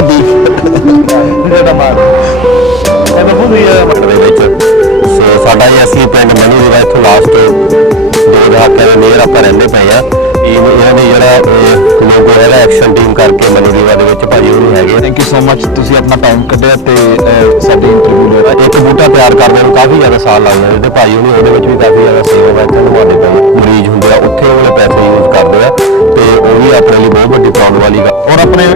ਬੱਬੂ ਦੀ ਦੇ ਵਿੱਚ। ਸੋ ਸਾਡਾ ਇਹ ਅਸੀਂ ਪਿੰਡ ਮਨੀ ਦੇ ਵਿੱਚ ਲਾਸਟ ਦੋ ਦਹਾਕਿਆਂ ਦੇ ਨੇਰ ਆਪਾਂ ਰਹਿੰਦੇ ਪਏ ਆ। ਇਹ ਇਹਨਾਂ ਨੇ ਜਿਹੜਾ ਲੋਗੋ ਹੈਗਾ ਐਕਸ਼ਨ ਟੀਮ ਕਰਕੇ ਮਨੀ ਦੇ ਵਿੱਚ ਭਾਜੀ ਉਹ ਨਹੀਂ ਹੈਗੇ। ਥੈਂਕ ਯੂ ਸੋ ਮਚ ਤੁਸੀਂ ਆਪਣਾ ਟਾਈਮ ਕੱਢਿਆ ਤੇ ਅਹ, ਸਾਡੀ ਇੰਟਰਵਿਊ ਲਿਆ ਇੱਕ ਬੂਟਾ ਤਿਆਰ ਕਰਦੇ ਨੂੰ ਕਾਫੀ ਜ਼ਿਆਦਾ ਸਾਲ ਲੱਗ ਜਾਂਦੇ ਤੇ ਭਾਈ ਉਹਨੇ ਉਹਦੇ ਵਿੱਚ ਵੀ ਕਾਫੀ ਜ਼ਿਆਦਾ ਸੇਵਾ ਵਿੱਚ ਨਿਭਾਉਂਦੇ ਪਏ। ਮਰੀਜ਼ ਹੁੰਦੇ ਆ ਉੱਥੇ ਉਹ ਵਾਲੇ ਪੈਸੇ ਯੂਜ਼ ਕਰਦੇ ਆ ਤੇ ਉਹ ਵੀ ਆਪਣੇ ਲਈ ਬਹੁਤ ਵੱਡੀ ਪ੍ਰਾਊਡ ਵਾਲੀ ਗੱਲ। ਔਰ ਆਪਣੇ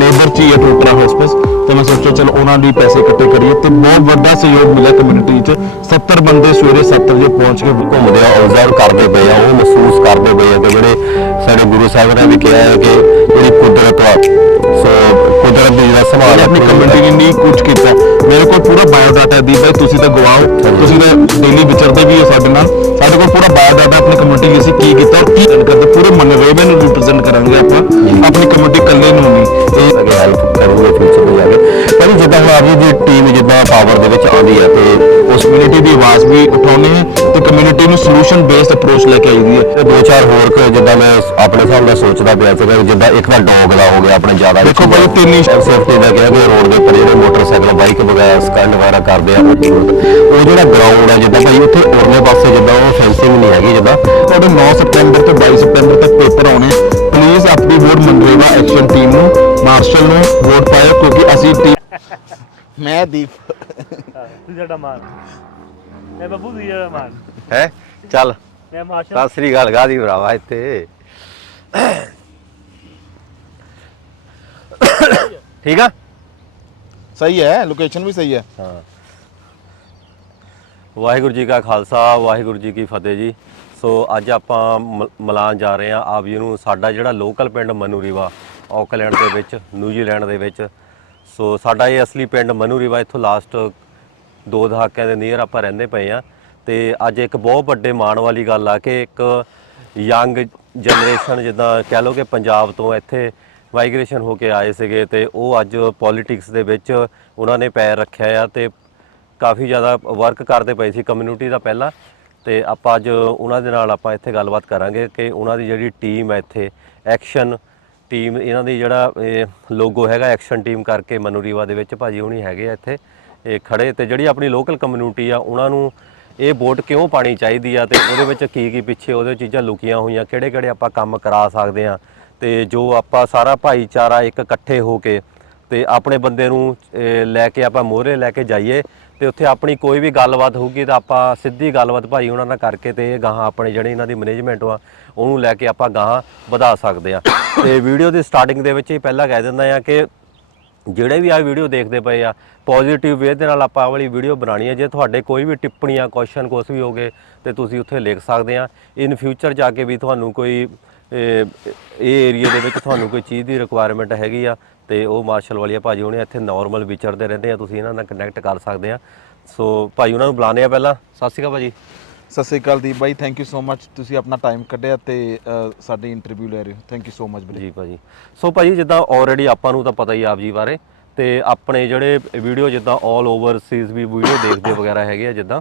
ਨੇਬਰ ਚ ਹੀ ਟੋਟਰਾ ਹਸਪੀਸ ਤੇ ਮੈਂ ਸੋਚਿਆ ਚਲ ਉਹਨਾਂ ਲਈ ਪੈਸੇ ਇਕੱਠੇ ਕਰੀਏ ਤੇ ਬਹੁਤ ਵੱਡਾ ਸਹਿਯੋਗ ਮਿਲਿਆ ਕਮਿਊਨਿਟੀ ਚ। 70 ਬੰਦੇ ਸਵੇਰੇ 7 ਵਜੇ ਪਹੁੰਚ ਕੇ ਘੁੰਮਦੇ ਆ ਆਬਜ਼ਰਵ ਕਰਦੇ ਪਏ ਆ ਉਹ ਮਹਿਸੂਸ ਕਰਦੇ ਪਏ ਆ ਕਿ ਜਿਹੜੇ ਸਾਡੇ ਗੁਰੂ ਸਾਹਿਬ ਨੇ ਵੀ ਕਿਹਾ ਹੈ ਕਿ ਜਿਹੜੀ ਕੁਦਰਤ ਆ ਸੋ ਕੁਦਰਤ ਦੀ ਜਿਹੜਾ ਸੰਭਾਲ ਆਪਣੀ ਕਮਿਊਨਿਟੀ ਨੇ ਕੁਝ ਕੀਤਾ। ਮੇਰੇ ਕੋਲ ਪੂਰਾ ਬਾਇਓਡਾਟਾ ਹੈ ਦੀਪ ਭਾਈ ਤੁਸੀਂ ਤਾਂ ਗਵਾਓ ਤੁਸੀਂ ਤਾਂ ਡੇਲੀ ਵਿਚਰਦੇ ਵੀ ਹੋ ਸਾਡੇ ਨਾਲ। ਸਾਡੇ ਕੋਲ ਪੂਰਾ ਬਾਇਓਡਾਟਾ ਆਪਣੀ ਕਮਿਊਨਿਟੀ ਲਈ ਅਸੀਂ ਕੀ ਕੀਤਾ ਔਰ ਕੀ represent ਕਰਦੇ ਪੂਰੇ ਮਨਰੇਵੇ ਨੂੰ ਰਿਪਰੈਜ਼ੈਂਟ ਕਰਾਂਗੇ ਆਪਾਂ ਆਪਣੀ ਕਮਿਊਨਿਟੀ ਇਕੱਲੇ ਨੂੰ ਨਹੀਂ। ਇਹ ਅਗੇ ਹੈਲਪ ਕਰੂਗੇ ਫਿਊਚਰ ਵਿੱਚ ਜਾ ਕੇ। ਪਰ ਜਿੱਦਾਂ ਹੁਣ ਆਪਣੀ ਟੀਮ ਜਿੱਦਾਂ ਪਾਵਰ ਦੇ ਵਿੱਚ ਆਉਂਦੀ ਹੈ ਤੇ ਕਮਿਊਨਿਟੀ ਦੀ ਆਵਾਜ਼ ਵੀ ਉਠਾਉਣੀ ਹੈ ਤੇ ਕਮਿਊਨਿਟੀ ਨੂੰ ਸੋਲੂਸ਼ਨ ਬੇਸਡ ਅਪਰੋਚ ਲੈ ਕੇ ਆਈਦੀ ਹੈ। ਤੇ ਦੋ ਚਾਰ ਹੋਰ ਕੁ ਜਿੱਦਾਂ ਮੈਂ ਆਪਣੇ ਹਿਸਾਬ ਨਾਲ ਸੋਚਦਾ ਪਿਆ ਸੀਗਾ ਕਿ ਜਿੱਦਾਂ ਇੱਕ ਤਾਂ ਡੌਗ ਦਾ ਹੋ ਗਿਆ ਆਪਣੇ ਜ਼ਿਆਦਾ ਦੇਖੋ ਬਾਈ, ਤਿੰਨ ਹੀ- ਸੇਫਟੀ ਦਾ ਕਿਹਾ ਕਿ ਰੋਡ ਦੇ ਉੱਪਰ ਜਿਹੜੇ ਮੋਟਰਸਾਈਕਲ ਬਾਈਕ ਵਗੈਰਾ ਸਕੰਡ ਵਗੈਰਾ ਕਰਦੇ ਆ ਉਹ ਜਿਹੜਾ ਗਰਾਊਂਡ ਹੈ ਜਿੱਦਾਂ ਭਾਈ ਉੱਥੇ ਉਰਲੇ ਪਾਸੇ ਜਿੱਦਾਂ ਉਹ ਫੈਂਸਿੰਗ ਨਹੀਂ ਹੈਗੀ ਜਿੱਦਾਂ ਤੁਹਾਡੇ 9 ਸਤੰਬਰ ਤੋਂ 22 ਸਤੰਬਰ ਤੱਕ ਪੇਪਰ ਆਉਣੇ ਪਲੀਜ਼ ਆਪਣੀ ਵੋਟ ਮਨਰੇਵਾ ਐਕਸ਼ਨ ਟੀਮ ਨੂੰ ਮਾਰਸ਼ਲ ਨੂੰ ਵੋਟ ਪਾਇਓ ਕਿਉਂਕਿ ਅਸੀਂ ਟੀਮ ਮੈਂ ਦੀਪ। ਤੂੰ ਜਿਹੜਾ ਮਾਰ। ਇਹ ਬੱਬੂ ਦੀ ਜਿਹੜਾ ਮਾਰ। ਹੈ? ਚੱਲ। ਮੈਂ ਮਾਸ਼ਾ ਸਤਿ ਸ੍ਰੀ ਅਕਾਲ ਗਾਦੀ ਭਰਾਵਾ ਇੱਥੇ? ਠੀਕ ਆ? ਸਹੀ ਹੈ ਲੋਕੇਸ਼ਨ ਵੀ ਸਹੀ ਹੈ। ਹਾਂ। ਵਾਹਿਗੁਰੂ ਜੀ ਕਾ ਖਾਲਸਾ ਵਾਹਿਗੁਰੂ ਜੀ ਕੀ ਫਤਿਹ ਜੀ। ਸੋ ਅੱਜ ਆਪਾਂ ਮ- ਮਿਲਾਨ ਜਾ ਰਹੇ ਹਾਂ ਆਪ ਜੀ ਨੂੰ ਸਾਡਾ ਜਿਹੜਾ ਲੋਕਲ ਪਿੰਡ ਮਨੂਰੀਵਾ ਆਕਲੈਂਡ ਦੇ ਵਿੱਚ ਨਿਊਜ਼ੀਲੈਂਡ ਦੇ ਵਿੱਚ। ਸੋ ਸਾਡਾ ਇਹ ਅਸਲੀ ਪਿੰਡ ਮਨੂਰੀਵਾ ਇੱਥੋਂ ਲਾਸਟ ਦੋ ਦਹਾਕਿਆਂ ਦੇ ਨੀਅਰ ਆਪਾਂ ਰਹਿੰਦੇ ਪਏ ਆ ਤੇ ਅੱਜ ਇੱਕ ਬਹੁਤ ਵੱਡੇ ਮਾਣ ਵਾਲੀ ਗੱਲ ਆ ਕਿ ਇੱਕ ਯੰਗ ਜਨਰੇਸ਼ਨ ਜਿੱਦਾਂ ਕਹਿ ਲਓ ਕਿ ਪੰਜਾਬ ਤੋਂ ਇੱਥੇ ਮਾਈਗ੍ਰੇਸ਼ਨ ਹੋ ਕੇ ਆਏ ਸੀਗੇ ਤੇ ਉਹ ਅੱਜ ਪੋਲਿਟਿਕਸ ਦੇ ਵਿੱਚ ਉਹਨਾਂ ਨੇ ਪੈਰ ਰੱਖਿਆ ਆ ਤੇ ਕਾਫੀ ਜ਼ਿਆਦਾ ਵਰਕ ਕਰਦੇ ਪਏ ਸੀ ਕਮਿਊਨਿਟੀ ਦਾ ਪਹਿਲਾਂ ਤੇ ਆਪਾਂ ਅੱਜ ਉਹਨਾਂ ਦੇ ਨਾਲ ਆਪਾਂ ਇੱਥੇ ਗੱਲਬਾਤ ਕਰਾਂਗੇ ਕਿ ਉਹਨਾਂ ਦੀ ਜਿਹੜੀ ਟੀਮ ਹੈ ਇੱਥੇ ਐਕਸ਼ਨ ਟੀਮ ਇਹਨਾਂ ਦੀ ਜਿਹੜਾ ਲੋਗੋ ਹੈਗਾ ਐਕਸ਼ਨ ਟੀਮ ਕਰਕੇ ਮਨੂਰੀਵਾ ਦੇ ਵਿੱਚ ਭਾਜੀ ਹੁਣੀ ਹੈਗੇ ਆ ਇੱਥੇ। ਇਹ ਖੜੇ ਤੇ ਜਿਹੜੀ ਆਪਣੀ ਲੋਕਲ ਕਮਿਊਨਿਟੀ ਆ, ਉਹਨਾਂ ਨੂੰ ਇਹ ਵੋਟ ਕਿਉਂ ਪਾਣੀ ਚਾਹੀਦੀ ਆ ਤੇ ਉਹਦੇ ਵਿੱਚ ਕੀ ਕੀ ਪਿੱਛੇ ਉਹਦੇ ਚੀਜ਼ਾਂ ਲੁਕੀਆਂ ਹੋਈਆਂ ਕਿਹੜੇ ਕਿਹੜੇ ਆਪਾਂ ਕੰਮ ਕਰਾ ਸਕਦੇ ਆ ਤੇ ਜੋ ਆਪਾਂ ਸਾਰਾ ਭਾਈਚਾਰਾ ਇੱਕ ਇਕੱਠੇ ਹੋ ਕੇ ਤੇ ਆਪਣੇ ਬੰਦੇ ਨੂੰ ਲੈ ਕੇ ਆਪਾਂ ਮੋਹਰੇ ਲੈ ਕੇ ਜਾਈਏ ਤੇ ਉੱਥੇ ਆਪਣੀ ਕੋਈ ਵੀ ਗੱਲਬਾਤ ਹੋਊਗੀ ਤਾਂ ਆਪਾਂ ਸਿੱਧੀ ਗੱਲਬਾਤ ਭਾਈ ਉਹਨਾਂ ਨਾਲ ਕਰਕੇ ਤੇ ਗਾਹਾਂ ਆਪਣੇ ਜਿਹੜੇ ਇਹਨਾਂ ਦੀ ਮੈਨੇਜਮੈਂਟ ਆ ਉਹਨੂੰ ਲੈ ਕੇ ਆਪਾਂ ਗਾਹਾਂ ਵਧਾ ਸਕਦੇ ਆ। ਤੇ ਵੀਡੀਓ ਦੀ ਸਟਾਰਟਿੰਗ ਦੇ ਵਿੱਚ ਹੀ ਪਹਿਲਾਂ ਕਹਿ ਦਿੰਦਾ ਆ ਕਿ ਜਿਹੜੇ ਵੀ ਆ ਵੀਡੀਓ ਦੇਖਦੇ ਪਏ ਆ ਪੋਜ਼ਿਟਿਵ ਵੇ ਦੇ ਨਾਲ ਆਪਾਂ ਆਹ ਵਾਲੀ ਵੀਡੀਓ ਬਣਾਣੀ ਹੈ ਜੇ ਤੁਹਾਡੇ ਕੋਈ ਵੀ ਟਿੱਪਣੀਆਂ ਕੁਐਸਚਨ ਕੁਛ ਵੀ ਹੋਗੇ, ਤੇ ਤੁਸੀਂ ਉੱਥੇ ਲਿਖ ਸਕਦੇ ਆ। ਇਨ ਫਿਊਚਰ ਜਾ ਕੇ ਵੀ ਤੁਹਾਨੂੰ ਕੋਈ ਇਹ ਇਹ ਏਰੀਆ ਦੇ ਵਿੱਚ ਤੁਹਾਨੂੰ ਕੋਈ ਚੀਜ਼ ਦੀ ਰਿਕੁਆਇਰਮੈਂਟ ਹੈਗੀ ਆ, ਤੇ ਉਹ ਮਾਰਸ਼ਲ ਵਾਲੀਆ ਭਾਜੀ ਉਹਨੇ ਇੱਥੇ ਨਾਰਮਲ ਵਿਚਰਦੇ ਰਹਿੰਦੇ ਆ, ਤੁਸੀਂ ਇਹਨਾਂ ਨਾਲ ਕਨੈਕਟ ਕਰ ਸਕਦੇ ਆ। ਸੋ ਭਾਈ ਉਹਨਾਂ ਨੂੰ ਬੁਲਾਣੇ ਆ ਪਹਿਲਾਂ। ਸਤਿ ਸ਼੍ਰੀ ਅਕਾਲ ਭਾਜੀ। ਸਤਿ ਸ੍ਰੀ ਅਕਾਲ ਦੀਪ ਭਾਈ ਥੈਂਕ ਯੂ ਸੋ ਮੱਚ ਤੁਸੀਂ ਆਪਣਾ ਟਾਈਮ ਕੱਢਿਆ ਤੇ ਅਹ, ਸਾਡੀ ਇੰਟਰਵਿਊ ਲੈ ਰਹੇ ਹੋ। Thank you so much Balli ji ਭਾਜੀ। ਸੋ ਭਾਜੀ ਜਿੱਦਾਂ ਆਲਰੇਡੀ ਆਪਾਂ ਨੂੰ ਤਾਂ ਪਤਾ ਹੀ ਆਪ ਜੀ ਬਾਰੇ ਤੇ ਆਪਣੇ ਜਿਹੜੇ ਵੀਡੀਓ ਜਿੱਦਾਂ 올 ਓਵਰਸੀਜ਼ ਵੀ ਵੀਡੀਓ ਦੇਖਦੇ ਵਗੈਰਾ ਹੈਗੇ ਆ ਜਿੱਦਾਂ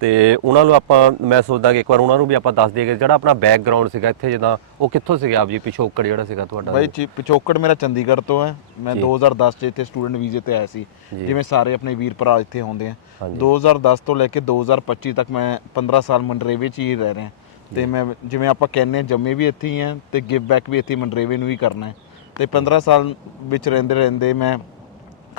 ਤੇ ਉਹਨਾਂ ਨੂੰ ਆਪਾਂ ਮੈਂ ਸੋਚਦਾ ਕਿ ਇੱਕ ਵਾਰ ਉਹਨਾਂ ਨੂੰ ਵੀ ਆਪਾਂ ਦੱਸ ਦਈਏ ਕਿ ਜਿਹੜਾ ਆਪਣਾ ਬੈਕਗ੍ਰਾਉਂਡ ਸੀਗਾ ਇੱਥੇ ਜਿੱਦਾਂ ਉਹ ਕਿੱਥੋਂ ਸੀਗਾ ਆਪ ਜੀ ਪਿਛੋਕੜ ਜਿਹੜਾ ਸੀਗਾ ਤੁਹਾਡਾ? ਭਾਈ ਚੀ- ਪਿਛੋਕੜ ਮੇਰਾ ਚੰਡੀਗੜ੍ਹ ਤੋਂ ਹੈ। ਮੈਂ 2010 ਚ ਇੱਥੇ ਸਟੂਡੈਂਟ ਵੀਜ਼ੇ ਤੇ ਆਇਆ ਸੀ। ਜੀ। ਜਿਵੇਂ ਸਾਰੇ ਆਪਣੇ ਵੀਰ ਭਰਾ ਇੱਥੇ ਆਉਂਦੇ ਆ। ਹਾਂਜੀ। 2010 ਤੋਂ ਲੈ ਕੇ 2025 ਤੱਕ ਮੈਂ 15 ਸਾਲ ਮਨਰੇਵੇ ਚ ਹੀ ਰਹਿ ਰਿਹਾ। ਤੇ ਮੈਂ ਜਿਵੇਂ ਆਪਾਂ ਕਹਿੰਦੇ ਹਾਂ ਜੰਮੇ ਵੀ ਇੱਥੇ ਹੀ ਆ ਤੇ ਗਿਵ ਬੈਕ ਵੀ ਇੱਥੇ ਹੀ ਮਨਰੇਵੇ ਨੂੰ ਹੀ ਕਰਨਾ ਹੈ। ਤੇ 15 ਸਾਲ ਵਿੱਚ ਰਹਿੰਦੇ ਰਹਿੰਦੇ ਮੈਂ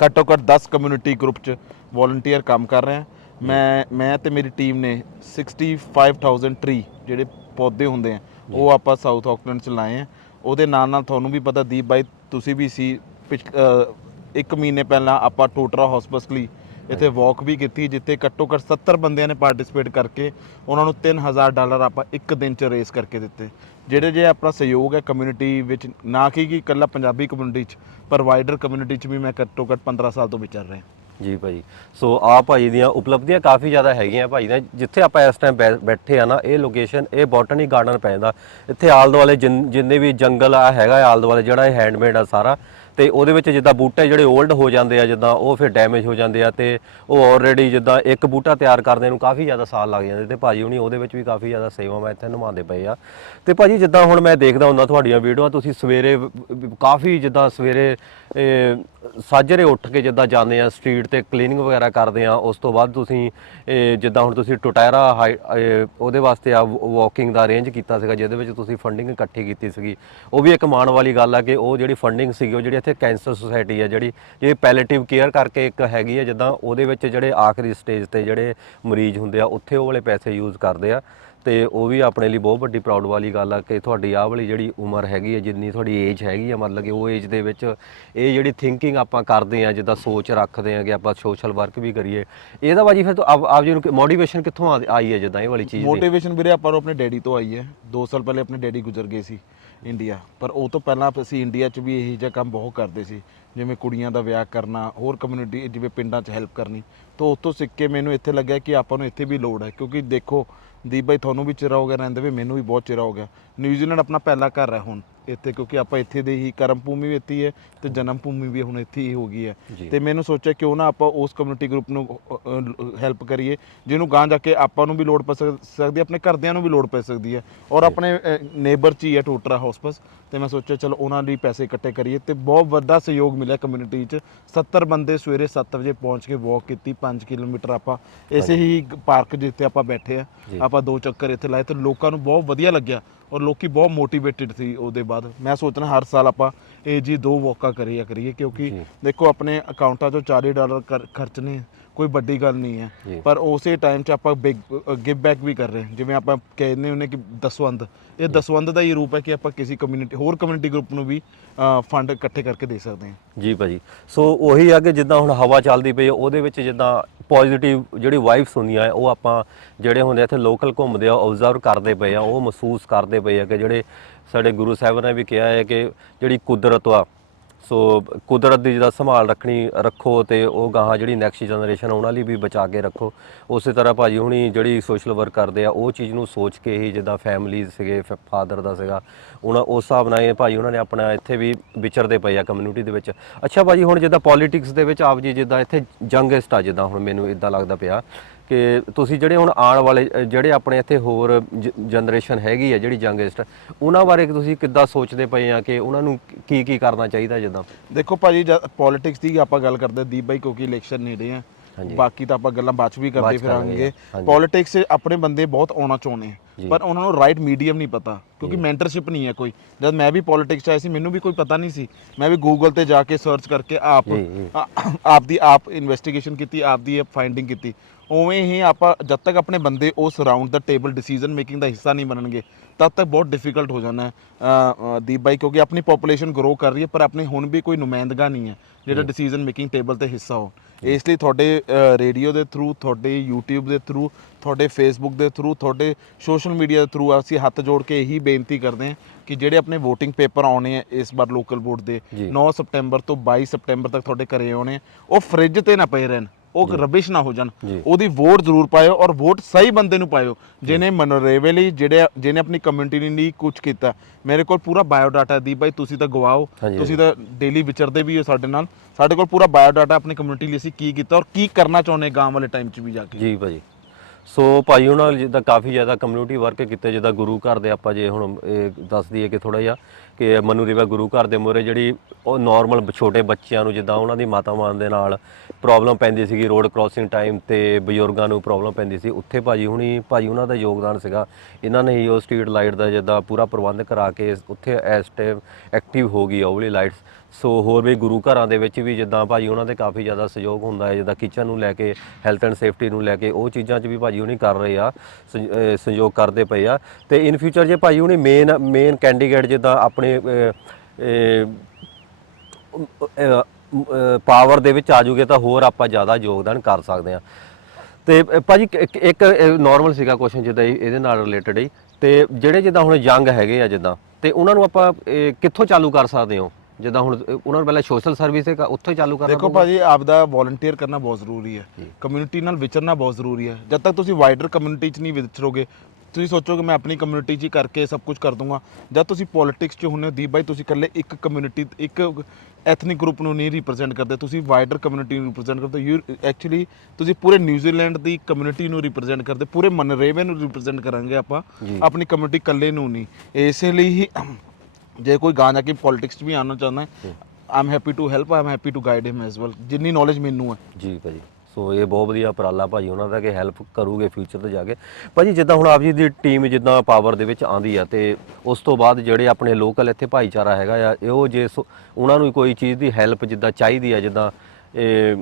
ਘੱਟੋ ਘੱਟ 10 ਕਮਿਊਨਿਟੀ ਗਰੁੱਪ ਚ ਵੋਲੰਟੀਅਰ ਕੰਮ ਕਰ ਰਿਹਾ। ਮੈਂ ਮੈਂ ਤੇ ਮੇਰੀ ਟੀਮ ਨੇ 65000 ਟਰੀ ਜਿਹੜੇ ਪੌਦੇ ਹੁੰਦੇ ਆ ਉਹ ਆਪਾਂ ਸਾਊਥ ਆਕਲੈਂਡ ਚ ਲਾਏ ਆ। ਉਹਦੇ ਨਾਲ ਨਾਲ ਤੁਹਾਨੂੰ ਵੀ ਪਤਾ ਦੀਪ ਬਾਈ ਤੁਸੀਂ ਵੀ ਸੀ ਇੱਕ ਮਹੀਨੇ ਪਹਿਲਾਂ ਆਪਾਂ ਟੋਟਰਾ ਹਸਪੀਟਲ ਇੱਥੇ ਵਾਕ ਵੀ ਕੀਤੀ ਜਿੱਥੇ ਘੱਟੋ ਘੱਟ 70 ਬੰਦਿਆਂ ਨੇ ਪਾਰਟਿਸਿਪੇਟ ਕਰਕੇ ਉਹਨਾਂ ਨੂੰ 3000 ਡਾਲਰ ਆਪਾਂ ਇੱਕ ਦਿਨ ਚ ਰੇਸ ਕਰਕੇ ਦਿੱਤੇ। ਜਿਹੜੇ ਜੇ ਆਪਣਾ ਸਹਿਯੋਗ ਹੈ ਕਮਿਊਨਿਟੀ ਵਿੱਚ ਨਾ ਕਿ ਕਿ ਇਕੱਲਾ ਪੰਜਾਬੀ ਕਮਿਊਨਿਟੀ ਚ ਪਰ ਵਾਈਡਰ ਕਮਿਊਨਿਟੀ ਚ ਵੀ ਮੈਂ ਘੱਟੋ ਘੱਟ 15 ਸਾਲ ਤੋਂ ਵਿਚਰ ਰਿਹਾ। ਜੀ ਭਾਜੀ। ਸੋ ਆ ਭਾਜੀ ਦੀਆਂ ਉਪਲਬਧੀਆਂ ਕਾਫੀ ਜ਼ਿਆਦਾ ਹੈਗੀਆਂ ਭਾਜੀ ਨੇ ਜਿੱਥੇ ਆਪਾਂ ਇਸ ਟਾਈਮ ਬੈਠੇ ਆ ਨਾ, ਇਹ ਲੋਕੇਸ਼ਨ ਇਹ ਬੋਟਨੀ ਗਾਰਡਨ ਪੈਂਦਾ ਇੱਥੇ ਆਲ ਦੁਆਲੇ ਜਿੰਨ- ਜਿੰਨੇ ਵੀ ਜੰਗਲ ਆ ਹੈਗਾ, ਆਲ ਦੁਆਲੇ ਜਿਹੜਾ ਇਹ ਹੈਂਡਮੇਡ ਆ ਸਾਰਾ ਤੇ ਉਹਦੇ ਵਿੱਚ ਜਿੱਦਾਂ ਬੂਟੇ ਜਿਹੜੇ 올ਡ ਹੋ ਜਾਂਦੇ ਆ, ਜਿੱਦਾਂ ਉਹ ਫਿਰ ਡੈਮੇਜ ਹੋ ਜਾਂਦੇ ਆ ਤੇ ਉਹ ਆਲਰੇਡੀ ਜਿੱਦਾਂ ਇੱਕ ਬੂਟਾ ਤਿਆਰ ਕਰਦੇ ਨੂੰ ਕਾਫੀ ਜ਼ਿਆਦਾ ਸਾਲ ਲੱਗ ਜਾਂਦੇ ਤੇ ਭਾਜੀ ਹੁਣੀ ਉਹਦੇ ਵਿੱਚ ਵੀ ਕਾਫੀ ਜ਼ਿਆਦਾ ਸੇਵਾ ਮੈਂ ਇੱਥੇ ਨਿਭਾਉਂਦੇ ਪਏ ਆ। ਤੇ ਭਾਜੀ ਜਿੱਦਾਂ ਹੁਣ ਮੈਂ ਦੇਖਦਾ ਹੁੰਦਾ ਤੁਹਾਡੀਆਂ ਵੀਡੀਓਆਂ, ਤੁਸੀਂ ਸਵੇਰੇ ਕਾਫੀ ਜਿੱਦਾਂ ਸਵੇਰੇ ਸਾਜਰੇ ਉੱਠ ਕੇ ਜਿੱਦਾਂ ਜਾਂਦੇ ਆ ਸਟਰੀਟ ਤੇ ਕਲੀਨਿੰਗ ਵਗੈਰਾ ਕਰਦੇ ਆ, ਉਸ ਤੋਂ ਬਾਅਦ ਤੁਸੀਂ ਜਿੱਦਾਂ ਹੁਣ ਤੁਸੀਂ ਟੋਟੈਰਾ ਹਾਈ- ਉਹਦੇ ਵਾਸਤੇ ਆ ਵਾਕਿੰਗ ਦਾ ਅਰੇਂਜ ਕੀਤਾ ਸੀਗਾ, ਜਿਹਦੇ ਵਿੱਚ ਤੁਸੀਂ ਫੰਡਿੰਗ ਇਕੱਠੀ ਕੀਤੀ ਸੀਗੀ। ਉਹ ਵੀ ਇੱਕ ਮਾਣ ਵਾਲੀ ਗੱਲ ਆ ਕਿ ਉਹ ਜਿਹੜੀ ਫੰਡਿੰਗ ਸੀਗੀ, ਉਹ ਜਿਹੜੀ ਇੱਥੇ ਕੈਂਸਰ ਸੁਸਾਇਟੀ ਹੈ ਜਿਹੜੀ ਇਹ ਪੈਲੇਟਿਵ ਕੇਅਰ ਕਰਕੇ ਇੱਕ ਹੈਗੀ ਹੈ ਜਿੱਦਾਂ ਉਹਦੇ ਵਿੱਚ ਜਿਹੜੇ ਆਖਰੀ ਸਟੇਜ ਤੇ ਜਿਹੜੇ ਮਰੀਜ਼ ਹੁੰਦੇ ਆ, ਉੱਥੇ ਉਹ ਵਾਲੇ ਪੈਸੇ ਯੂਜ਼ ਕਰਦੇ ਆ। ਤੇ ਉਹ ਵੀ ਆਪਣੇ ਲਈ ਬਹੁਤ ਵੱਡੀ ਪ੍ਰਾਊਡ ਵਾਲੀ ਗੱਲ ਆ ਕਿ ਤੁਹਾਡੀ ਆਹ ਵਾਲੀ ਜਿਹੜੀ ਉਮਰ ਹੈਗੀ ਹੈ ਜਿੰਨੀ ਤੁਹਾਡੀ ਏਜ ਹੈਗੀ ਆ, ਮਤਲਬ ਕਿ ਉਹ ਏਜ ਦੇ ਵਿੱਚ ਇਹ ਜਿਹੜੀ ਥਿੰਕਿੰਗ ਆਪਾਂ ਕਰਦੇ ਆ, ਜਿੱਦਾਂ ਸੋਚ ਰੱਖਦੇ ਆ ਕਿ ਆਪਾਂ ਸੋਸ਼ਲ ਵਰਕ ਵੀ ਕਰੀਏ। ਇਹਦਾ ਬਾਜੀ ਫਿਰ ਆਪ ਆਪ ਜੀ ਨੂੰ ਮੋਟੀਵੇਸ਼ਨ ਕਿੱਥੋਂ ਆ- ਆਈ ਹੈ ਜਿੱਦਾਂ ਇਹ ਵਾਲੀ ਚੀਜ਼ ਦੀ? ਮੋਟੀਵੇਸ਼ਨ ਵੀਰੇ ਆਪਾਂ ਨੂੰ ਆਪਣੇ ਡੈਡੀ ਤੋਂ ਆਈ ਹੈ। 2 ਸਾਲ ਪਹਿਲੇ ਆਪਣੇ ਡੈਡੀ ਗੁਜ਼ਰ ਗਏ ਸੀ ਇੰਡੀਆ ਪਰ ਉਹ ਤੋਂ ਪਹਿਲਾਂ ਅਸੀਂ ਇੰਡੀਆ 'ਚ ਵੀ ਇਹੀ ਜਿਹਾ ਕੰਮ ਬਹੁਤ ਕਰਦੇ ਸੀ। ਜਿਵੇਂ ਕੁੜੀਆਂ ਦਾ ਵਿਆਹ ਕਰਨਾ, ਹੋਰ ਕਮਿਊਨਿਟੀ ਜਿਵੇਂ ਪਿੰਡਾਂ 'ਚ ਹੈਲਪ ਕਰਨੀ। ਤਾਂ ਉੱਥੋਂ ਸਿੱਖ ਕੇ ਮੈਨੂੰ ਇੱਥੇ ਲੱਗਿਆ ਕਿ ਆਪਾਂ ਨੂੰ ਇੱਥੇ ਵੀ ਲੋੜ ਹੈ। ਕਿਉਂਕਿ ਦੇਖੋ ਦੀਪ ਬਾਈ ਤੁਹਾਨੂੰ ਵੀ ਚਿਰ ਹੋ ਗਿਆ ਰਹਿੰਦੇ ਵੀ ਮੈਨੂੰ ਵੀ ਬਹੁਤ ਚਿਰ ਹੋ ਗਿਆ। ਨਿਊਜ਼ੀਲੈਂਡ ਆਪਣਾ ਪਹਿਲਾ ਘਰ ਹੈ ਹੁਣ। ਇੱਥੇ ਕਿਉਂਕਿ ਆਪਾਂ ਇੱਥੇ ਦੇ ਹੀ ਕਰਮ ਭੂਮੀ ਵੀ ਇੱਥੇ ਹੀ ਹੈ ਤੇ ਜਨਮ ਭੂਮੀ ਵੀ ਹੁਣ ਇੱਥੇ ਹੀ ਹੋ ਗਈ ਹੈ। ਤੇ ਮੈਨੂੰ ਸੋਚਿਆ ਕਿਉਂ ਨਾ ਆਪਾਂ ਉਸ ਕਮਿਊਨਿਟੀ ਗਰੁੱਪ ਨੂੰ ਹੈਲਪ ਕਰੀਏ ਜਿਹਨੂੰ ਗਾਂ ਜਾ ਕੇ ਆਪਾਂ ਨੂੰ ਵੀ ਲੋੜ ਪੈ ਸਕ- ਸਕਦੀ ਹੈ ਆਪਣੇ ਘਰਦਿਆਂ ਨੂੰ ਵੀ ਲੋੜ ਪੈ ਸਕਦੀ ਹੈ। ਔਰ ਆਪਣੇ ਨੇਬਰ ਚ ਹੀ ਹੈ ਟੋਟਰਾ ਹਸਪਸ ਤੇ ਮੈਂ ਸੋਚਿਆ ਚਲੋ ਉਹਨਾਂ ਲਈ ਪੈਸੇ ਇਕੱਠੇ ਕਰੀਏ ਤੇ ਬਹੁਤ ਵੱਡਾ ਸਹਿਯੋਗ ਮਿਲਿਆ ਕਮਿਊਨਿਟੀ ਚ। 70 ਬੰਦੇ ਸਵੇਰੇ 7 ਵਜੇ ਪਹੁੰਚ ਕੇ ਵਾਕ ਕੀਤੀ 5 ਕਿਲੋਮੀਟਰ ਆਪਾਂ ਇਸੇ ਹੀ ਪਾਰਕ ਜਿੱਥੇ ਆਪਾਂ ਬੈਠੇ ਆ। ਆਪਾਂ ਦੋ ਚੱਕਰ ਇੱਥੇ ਲਾਏ ਤੇ ਲੋਕਾਂ ਨੂੰ ਬਹੁਤ ਵਧੀਆ ਲੱਗਿਆ। ਔਰ ਲੋਕੀ ਬਹੁਤ ਮੋਟੀਵੇਟਿਡ ਸੀ ਉਹਦੇ ਬਾਅਦ। ਮੈਂ ਸੋਚਣਾ ਹਰ ਸਾਲ ਆਪਾਂ ਇਹ ਜੀ ਦੋ ਵਾਕਾਂ ਕਰੀਆ ਕਰੀਏ ਕਿਉਂਕਿ। ਦੇਖੋ ਆਪਣੇ ਅਕਾਊਂਟਾਂ ਚੋਂ 40 ਡਾਲਰ ਖਰਚਣੇ ਕੋਈ ਵੱਡੀ ਗੱਲ ਨਹੀਂ। ਹੈ। ਪਰ ਉਸੇ ਟਾਈਮ 'ਚ ਆਪਾਂ ਗਿਵ ਬੈਕ ਵੀ ਕਰ ਰਹੇ ਹਾਂ। ਜਿਵੇਂ ਆਪਾਂ ਕਹਿੰਦੇ ਹੁੰਨੇ ਕਿ ਦਸਵੰਦ ਇਹ ਦਸਵੰਦ ਦਾ ਹੀ ਰੂਪ ਹੈ ਕਿ ਆਪਾਂ ਕਿਸੇ ਕਮਿਊਨਿਟੀ ਹੋਰ ਕਮਿਊਨਿਟੀ ਗਰੁੱਪ ਨੂੰ ਵੀ ਫੰਡ ਇਕੱਠੇ ਕਰਕੇ ਦੇ ਸਕਦੇ ਹਾਂ। ਜੀ ਭਾਜੀ। ਸੋ ਉਹੀ ਆ ਕਿ ਜਿੱਦਾਂ ਹੁਣ ਹਵਾ ਚੱਲਦੀ ਪਈ ਉਹਦੇ ਵਿੱਚ ਜਿੱਦਾਂ ਪੋਜ਼ਿਟਿਵ ਜਿਹੜੀ ਵਾਈਬਸ ਹੁੰਦੀਆਂ ਆ, ਉਹ ਆਪਾਂ ਜਿਹੜੇ ਹੁੰਦੇ ਆ ਇੱਥੇ ਲੋਕਲ ਘੁੰਮਦੇ ਆ ਆਬਜ਼ਰਵ ਕਰਦੇ ਪਏ ਆ ਉਹ ਮਹਿਸੂਸ ਕਰਦੇ ਪਏ ਆ ਕਿ ਜਿਹੜੇ ਸਾਡੇ ਗੁਰੂ ਸਾਹਿਬ ਨੇ ਵੀ ਕਿਹਾ ਹੈ ਕਿ ਜਿਹੜੀ ਕੁਦਰਤ ਆ ਸੋ ਕੁਦਰਤ ਦੀ ਜਿਹਦਾ ਸੰਭਾਲ ਰੱਖਣੀ ਰੱਖੋ ਤੇ ਉਹ ਗਾਹਾਂ ਜਿਹੜੀ ਨੈਕਸਟ ਜਨਰੇਸ਼ਨ ਉਹਨਾਂ ਲਈ ਵੀ ਬਚਾ ਕੇ ਰੱਖੋ। ਉਸੇ ਤਰ੍ਹਾਂ ਭਾਜੀ ਹੁਣੀ ਜਿਹੜੀ ਸੋਸ਼ਲ ਵਰਕ ਕਰਦੇ ਆ ਉਹ ਚੀਜ਼ ਨੂੰ ਸੋਚ ਕੇ ਹੀ ਜਿੱਦਾਂ ਫੈਮਲੀਜ਼ ਸੀਗੇ ਫਾਦਰ ਦਾ ਸੀਗਾ ਉਹਨਾਂ ਉਸ ਹਿਸਾਬ ਨਾਲ ਇਹ ਭਾਜੀ ਉਹਨਾਂ ਨੇ ਆਪਣਾ ਇੱਥੇ ਵੀ ਵਿਚਰਦੇ ਪਏ ਆ ਕਮਿਊਨਿਟੀ ਦੇ ਵਿੱਚ। ਅੱਛਾ ਭਾਜੀ ਹੁਣ ਜਿੱਦਾਂ ਪੋਲਿਟਿਕਸ ਦੇ ਵਿੱਚ ਆਪ ਜੀ ਜਿੱਦਾਂ ਇੱਥੇ ਯੰਗੈਸਟ ਆ ਜਿੱਦਾਂ ਹੁਣ ਮੈਨੂੰ ਇਦਾਂ ਲੱਗਦਾ ਪਿਆ ਕਿ ਤੁਸੀਂ ਜਿਹੜੇ ਹੁਣ ਆਉਣ ਵਾਲੇ ਜਿਹੜੇ ਆਪਣੇ ਇੱਥੇ ਹੋਰ ਜਨਰੇਸ਼ਨ ਹੈਗੀ ਆ ਜਿਹੜੀ ਯੰਗੈਸਟ ਉਹਨਾਂ ਬਾਰੇ ਤੁਸੀਂ ਕਿੱਦਾਂ ਸੋਚਦੇ ਪਏ ਆ ਕਿ ਉਹਨਾਂ ਨੂੰ ਕੀ ਕੀ ਕਰਨਾ ਚਾਹੀਦਾ ਜਿੱਦਾਂ? ਦੇਖੋ ਭਾਜੀ ਪੋਲਿਟਿਕਸ ਦੀ ਆਪਾਂ ਗੱਲ ਕਰਦੇ ਹਾਂ, ਦੀਪ ਬਾਈ ਕਿਉਂਕਿ ਇਲੈਕਸ਼ਨ ਨੇੜੇ ਆ। ਬਾਕੀ ਤਾਂ ਆਪਾਂ ਗੱਲਾਂ ਬਾਅਦ ਚ ਵੀ ਕਰਦੇ ਫਿਰਾਂਗੇ। ਪੋਲਿਟਿਕਸ ਆਪਣੇ ਬੰਦੇ ਬਹੁਤ ਆਉਣਾ ਚਾਹੁੰਦੇ ਪਰ ਉਹਨਾਂ ਨੂੰ ਰਾਈਟ ਮੀਡੀਅਮ ਨਹੀਂ ਪਤਾ ਕਿਉਂਕਿ ਮੈਂਟਰਸ਼ਿਪ ਨਹੀਂ ਹੈ ਕੋਈ। ਜਦ ਮੈਂ ਵੀ ਪੋਲਿਟਿਕਸ ਚ ਆਇਆ ਸੀ ਮੈਨੂੰ ਵੀ ਕੋਈ ਪਤਾ ਨਹੀਂ ਸੀ। ਮੈਂ ਵੀ ਗੂਗਲ ਤੇ ਜਾ ਕੇ ਸਰਚ ਕਰਕੇ ਆਪ ਆਪ ਦੀ ਆਪ ਇਨਵੈਸਟੀਗੇਸ਼ਨ ਕੀਤੀ ਆਪ ਦੀ ਫਾਈਂਡਿੰਗ ਕੀਤੀ। ਉਵੇਂ ਹੀ ਆਪਾਂ ਜਦ ਤੱਕ ਆਪਣੇ ਬੰਦੇ ਉਸ ਰਾਉਂਡ ਦਾ ਟੇਬਲ ਡਿਸੀਜਨ ਮੇਕਿੰਗ ਦਾ ਹਿੱਸਾ ਨਹੀਂ ਬਣਨਗੇ ਤਦ ਤੱਕ ਬਹੁਤ ਡਿਫਿਕਲਟ ਹੋ ਜਾਣਾ ਹੈ ਦੀਪ ਬਾਈ ਕਿਉਂਕਿ ਆਪਣੀ ਪੋਪੂਲੇਸ਼ਨ ਗਰੋ ਕਰ ਰਹੀ ਹੈ ਪਰ ਆਪਣੇ ਹੁਣ ਵੀ ਕੋਈ ਨੁਮਾਇੰਦਗਾ ਨਹੀਂ ਹੈ ਜਿਹੜਾ ਡਿਸੀਜਨ ਮੇਕਿੰਗ ਟੇਬਲ ਤੇ ਹਿੱਸਾ ਹੋ ਇਸ ਲਈ ਤੁਹਾਡੇ ਰੇਡੀਓ ਦੇ ਥਰੂ ਤੁਹਾਡੇ YouTube ਦੇ ਥਰੂ ਤੁਹਾਡੇ Facebook ਦੇ ਥਰੂ ਤੁਹਾਡੇ ਸੋਸ਼ਲ ਮੀਡੀਆ ਦੇ ਥਰੂ ਅਸੀਂ ਹੱਥ ਜੋੜ ਕੇ ਇਹੀ ਬੇਨਤੀ ਕਰਦੇ ਹਾਂ ਕਿ ਜਿਹੜੇ ਆਪਣੇ VOTING ਪੇਪਰ ਆਉਣੇ ਆ ਇਸ ਵਾਰ ਲੋਕਲ ਬੋਰਡ ਦੇ ਜੀ। 9 ਸਪਟੈਂਬਰ ਤੋਂ 22 ਸਪਟੈਂਬਰ ਤੱਕ ਤੁਹਾਡੇ ਘਰੇ ਆਉਣੇ ਆ। ਉਹ ਫ੍ਰਿਜ ਤੇ ਨਾ ਪਏ ਰਹਿਣ ਉਹ ਰਬਿਸ਼ ਨਾ ਹੋ ਜਾਣ। ਉਹਦੀ ਵੋਟ ਜ਼ਰੂਰ ਪਾਇਓ ਔਰ ਵੋਟ ਸਹੀ ਬੰਦੇ ਨੂੰ ਪਾਇਓ। ਜਿਹਨੇ ਮਨੋਰੇਵੇ ਲਈ ਜਿਹੜੇ ਜਿਹਨੇ ਆਪਣੀ ਕਮਿਊਨਿਟੀ ਲਈ ਕੁਝ ਕੀਤਾ। ਮੇਰੇ ਕੋਲ ਪੂਰਾ ਬਾਇਓ ਡਾਟਾ ਦੀ ਬਾਈ ਤੁਸੀਂ ਤਾਂ ਗਵਾਓ। ਤੁਸੀਂ ਤਾਂ ਡੇਲੀ ਵਿਚਰਦੇ ਵੀ ਹੋ ਸਾਡੇ ਨਾਲ। ਸਾਡੇ ਕੋਲ ਪੂਰਾ ਬਾਇਓ ਡਾਟਾ ਆਪਣੀ ਕਮਿਊਨਿਟੀ ਲਈ ਅਸੀਂ ਕੀ ਕੀਤਾ ਔਰ ਕੀ ਕਰਨਾ ਚਾਹੁੰਦੇ ਗਾਂ ਵਾਲੇ ਟਾਈਮ 'ਚ ਵੀ ਜਾ ਕੇ। ਜੀ ਭਾਜੀ। ਸੋ ਭਾਈ ਉਹਨਾਂ ਜਿੱਦਾਂ ਕਾਫੀ ਜ਼ਿਆਦਾ ਕਮਿਊਨਿਟੀ ਵਰਕ ਕੀਤੇ। ਜਿੱਦਾਂ ਗੁਰੂ ਘਰ ਦੇ ਆਪਾਂ ਜੇ ਹੁਣ ਇਹ ਦੱਸ ਦਈਏ ਕਿ ਥੋੜਾ ਜਿਹਾ ਕਿ ਮਨੂ ਰਿਵਾ ਗੁਰੂ ਘਰ ਦੇ ਮੋਰੇ ਜਿਹੜੀ ਉਹ ਨਾਰਮਲ ਛੋਟੇ ਬੱਚਿਆਂ ਨੂੰ ਜਿੱਦਾਂ ਉਹਨਾਂ ਦੀ ਮਾਤਾਵਾਂ ਦੇ ਨਾਲ ਪ੍ਰੋਬਲਮ ਪੈਂਦੀ ਸੀਗੀ, ਰੋਡ ਕ੍ਰਾਸਿੰਗ ਟਾਈਮ ਤੇ ਬਜ਼ੁਰਗਾਂ ਨੂੰ ਪ੍ਰੋਬਲਮ ਪੈਂਦੀ ਸੀ। ਉੱਥੇ ਭਾਜੀ ਹੁਣੀ, ਭਾਜੀ ਉਹਨਾਂ ਦਾ ਯੋਗਦਾਨ ਸੀਗਾ। ਇਹਨਾਂ ਨੇ ਹੀ ਉਹ ਸਟਰੀਟ ਲਾਈਟ ਦਾ ਜਿੱਦਾਂ ਪੂਰਾ ਪ੍ਰਬੰਧ ਕਰਾ ਕੇ ਉੱਥੇ ਇਸ ਟਾਈਮ ਐਕਟਿਵ ਹੋ ਗਈ ਆ ਉਹ ਵਾਲੀ ਲਾਈਟਸ ਸੋ ਹੋਰ ਵੀ ਗੁਰੂ ਘਰਾਂ ਦੇ ਵਿੱਚ ਵੀ ਜਿੱਦਾਂ ਭਾਜੀ ਉਹਨਾਂ ਦੇ ਕਾਫੀ ਜ਼ਿਆਦਾ ਸਹਿਯੋਗ ਹੁੰਦਾ ਹੈ, ਜਿੱਦਾਂ ਕਿਚਨ ਨੂੰ ਲੈ ਕੇ ਹੈਲਥ ਐਂਡ ਸੇਫਟੀ ਨੂੰ ਲੈ ਕੇ, ਉਹ ਚੀਜ਼ਾਂ 'ਚ ਵੀ ਭਾਜੀ ਹੁਣੀ ਕਰ ਰਹੇ ਆ, ਸਹਿ- ਸਹਿਯੋਗ ਕਰਦੇ ਪਏ ਆ। ਤੇ ਇਨ ਫਿਊਚਰ ਜੇ ਭਾਜੀ ਹੁਣੀ ਮੇਨ ਮੇਨ ਕੈਂਡੀਡੇਟ ਜਿੱਦਾਂ ਆਪਣੇ ਪਾਵਰ ਦੇ ਵਿੱਚ ਆ ਜੂਗੇ ਤਾਂ ਹੋਰ ਆਪਾਂ ਜ਼ਿਆਦਾ ਯੋਗਦਾਨ ਕਰ ਸਕਦੇ ਆ ਤੇ ਭਾਜੀ ਇੱਕ- ਇੱਕ ਨਾਰਮਲ ਸੀਗਾ ਕੁਐਸਚਨ ਜਿੱਦਾਂ ਇਹ- ਇਹਦੇ ਨਾਲ ਰਿਲੇਟਡ ਹੀ। ਤੇ ਜਿਹੜੇ ਜਿੱਦਾਂ ਹੁਣ ਯੰਗ ਹੈਗੇ ਆ ਜਿੱਦਾਂ ਤੇ ਉਹਨਾਂ ਨੂੰ ਆਪਾਂ ਕਿੱਥੋਂ ਚਾਲੂ ਕਰ ਸਕਦੇ ਹੋ? ਜਿੱਦਾਂ ਹੁਣ ਅ, ਉਹਨਾਂ ਨੂੰ ਪਹਿਲਾਂ ਸੋਸ਼ਲ ਸਰਵਿਸ ਉੱਥੋਂ ਹੀ ਚਾਲੂ ਕਰਨਾ ਦੇਖੋ ਪਊਗਾ? ਭਾਜੀ ਆਪਦਾ ਵੋਲੰਟੀਅਰ ਕਰਨਾ ਬਹੁਤ ਜ਼ਰੂਰੀ ਹੈ। ਕਮਿਊਨਿਟੀ ਨਾਲ ਵਿਚਰਨਾ ਬਹੁਤ ਜ਼ਰੂਰੀ ਹੈ। ਜਦ ਤੱਕ ਤੁਸੀਂ ਵਾਈਡਰ ਕਮਿਊਨਿਟੀ 'ਚ ਨਹੀਂ ਵਿਚਰੋਗੇ ਤੁਸੀਂ ਸੋਚੋਗੇ ਮੈਂ ਆਪਣੀ ਕਮਿਊਨਿਟੀ 'ਚ ਹੀ ਕਰਕੇ ਸਭ ਕੁਝ ਕਰ ਦੂੰਗਾ। ਜਦ ਤੁਸੀਂ ਪੋਲਿਟਿਕਸ 'ਚ ਹੁੰਦੇ ਹੋ ਦੀਪ ਬਾਈ ਤੁਸੀਂ ਇਕੱਲੇ ਇੱਕ ਕਮਿਊਨਿਟੀ ਇੱਕ ਐਥਨਿਕ ਗਰੁੱਪ ਨੂੰ ਨਹੀਂ ਰਿਪਰੈਜ਼ੈਂਟ ਕਰਦੇ ਤੁਸੀਂ ਵਾਈਡਰ ਕਮਿਊਨਿਟੀ ਨੂੰ ਰਿਪਰੈਜ਼ੈਂਟ ਕਰਦੇ ਯੂ ਐਕਚੁਅਲੀ ਤੁਸੀਂ ਪੂਰੇ ਨਿਊਜ਼ੀਲੈਂਡ ਦੀ ਕਮਿਊਨਿਟੀ ਨੂੰ ਰਿਪਰੈਜ਼ੈਂਟ ਕਰਦੇ ਪੂਰੇ ਮਨਰੇਵੇ ਨੂੰ ਰਿਪਰੈਜ਼ੈਂਟ ਕਰਾਂਗੇ ਆਪਾਂ। ਆਪਣੀ ਕਮਿਊਨਿਟੀ ਇਕੱਲੇ ਨੂੰ ਨਹੀਂ। ਇਸੇ ਲਈ ਹੀ ਜੇ ਕੋਈ ਗਾਂ ਜਾ ਕੇ ਪੋਲਿਟਿਕਸ 'ਚ ਵੀ ਆਉਣਾ ਚਾਹੁੰਦਾ ਹੈ I'm happy to help I'm happy to guide him as well ਜਿੰਨੀ ਨੌਲੇਜ ਮੈਨੂੰ ਹੈ। ਜੀ ਭਾਜੀ। ਸੋ ਇਹ ਬਹੁਤ ਵਧੀਆ ਉਪਰਾਲਾ ਭਾਜੀ ਉਹਨਾਂ ਦਾ ਕਿ ਹੈਲਪ ਕਰੂਗੇ ਫਿਊਚਰ ਤੇ ਜਾ ਕੇ। ਭਾਜੀ ਜਿੱਦਾਂ ਹੁਣ ਆਪ ਜੀ ਦੀ ਟੀਮ ਜਿੱਦਾਂ ਪਾਵਰ ਦੇ ਵਿੱਚ ਆਂਦੀ ਆ ਤੇ ਉਸ ਤੋਂ ਬਾਅਦ ਜਿਹੜੇ ਆਪਣੇ ਲੋਕਲ ਇੱਥੇ ਭਾਈਚਾਰਾ ਹੈਗਾ ਆ ਇਹ ਉਹ ਜੇ ਸੋ- ਉਹਨਾਂ ਨੂੰ ਕੋਈ ਚੀਜ਼ ਦੀ ਹੈਲਪ ਜਿੱਦਾਂ ਚਾਹੀਦੀ ਆ ਜਿੱਦਾਂ ਇਹ